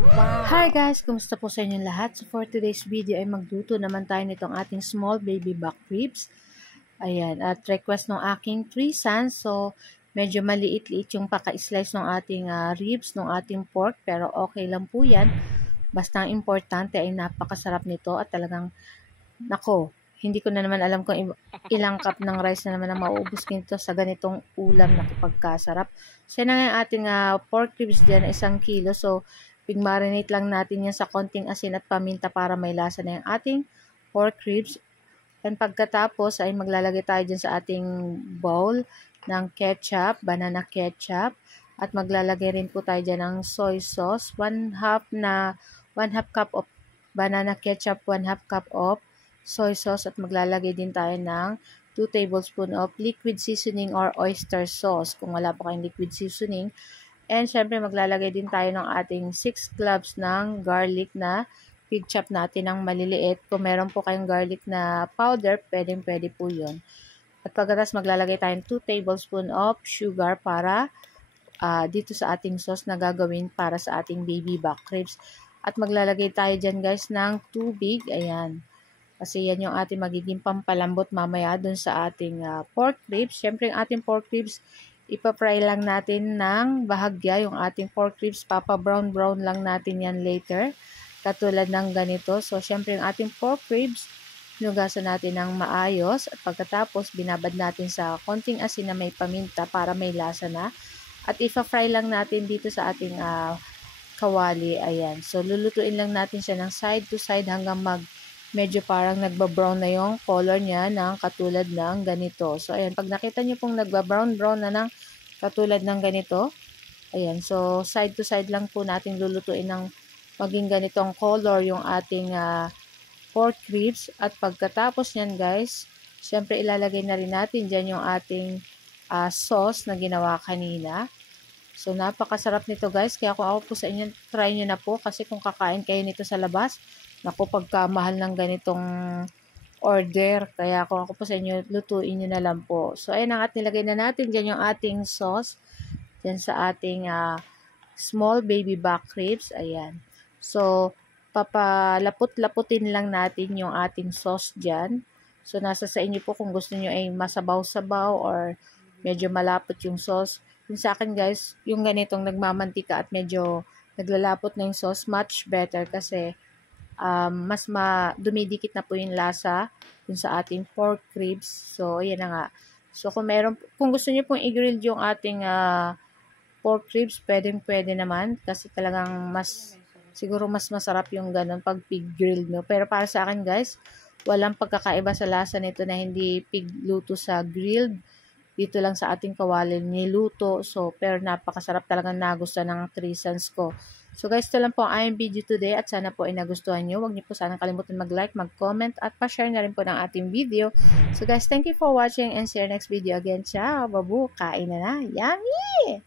Wow! Hi guys! Kumusta po sa inyong lahat? So for today's video ay magluto naman tayo nitong ating small baby back ribs. Ayan, at request ng aking 3 sons. So medyo maliit-liit yung paka-slice ng ating ribs, ng ating pork. Pero okay lang po yan. Basta ang importante ay napakasarap nito at talagang, nako, hindi ko na naman alam kung ilang cup ng rice na naman ang mauubos nito sa ganitong ulam na kapagkasarap. So yun ang ating pork ribs dyan, 1 kilo. So pig-marinate lang natin yan sa konting asin at paminta para may lasa na yung ating pork ribs. And pagkatapos ay maglalagay tayo dyan sa ating bowl ng ketchup, banana ketchup. At maglalagay rin po tayo dyan ng soy sauce. 1/2 cup of banana ketchup, 1/2 cup of soy sauce. At maglalagay din tayo ng 2 tablespoon of liquid seasoning or oyster sauce. Kung wala pa kayong liquid seasoning. And syempre maglalagay din tayo ng ating 6 cloves ng garlic na pig-chop natin ng maliliit. Kung meron po kayong garlic na powder, pwede po yun. At pagkatapos maglalagay tayo ng 2 tablespoon of sugar para dito sa ating sauce na gagawin para sa ating baby back ribs. At maglalagay tayo dyan guys ng tubig. Ayan. Kasi yan yung ating magiging pampalambot mamaya dun sa ating pork ribs. Syempre yung ating pork ribs, ipapry lang natin ng bahagya yung ating pork ribs. Papa-brown lang natin yan later. Katulad ng ganito. So, syempre yung ating pork ribs, hinugasan natin ng maayos. At pagkatapos, binabad natin sa konting asin na may paminta para may lasa na. At ipa-fry lang natin dito sa ating kawali. Ayan. So, lulutuin lang natin siya ng side to side hanggang medyo parang nagba-brown na yung color niya ng katulad ng ganito. So, ayan. Pag nakita niyo pong nagba-brown na ng katulad ng ganito, ayan. So, side to side lang po natin lulutuin ng maging ganitong color yung ating pork ribs. At pagkatapos niyan guys, syempre ilalagay na rin natin dyan yung ating sauce na ginawa kanina. So, napakasarap nito guys. Kaya kung ako po sa inyo, try nyo na po. Kasi kung kakain kayo nito sa labas, naku, pagkamahal ng ganitong order. Kaya kung ako po sa inyo, lutuin nyo na lang po. So, ayan ang nilagay na natin dyan yung ating sauce. Dyan sa ating small baby back ribs. Ayan. So, papalapot-laputin lang natin yung ating sauce dyan. So, nasa sa inyo po kung gusto nyo ay masabaw-sabaw or medyo malapot yung sauce. Yung sa akin guys, yung ganitong nagmamantika at medyo naglalapot na yung sauce, much better kasi mas dumidikit na po yung lasa dun sa ating pork ribs. So, ayan na nga. So, kung gusto niyo pong i-grill yung ating pork ribs, pwede naman kasi talagang siguro mas masarap yung ganun pag pig grilled, no? Pero para sa akin guys, walang pagkakaiba sa lasa nito na hindi pig luto sa grilled. Dito lang sa ating kawali niluto. So, pero napakasarap talagang nagustuhan ng 3 sons ko. So, guys, ito lang po ang aking video today at sana po ay nagustuhan nyo. Huwag niyo po sana kalimutan mag-like, mag-comment at pa-share na rin po ng ating video. So, guys, thank you for watching and see you next video again. Ciao! Babu! Kain na! Yummy!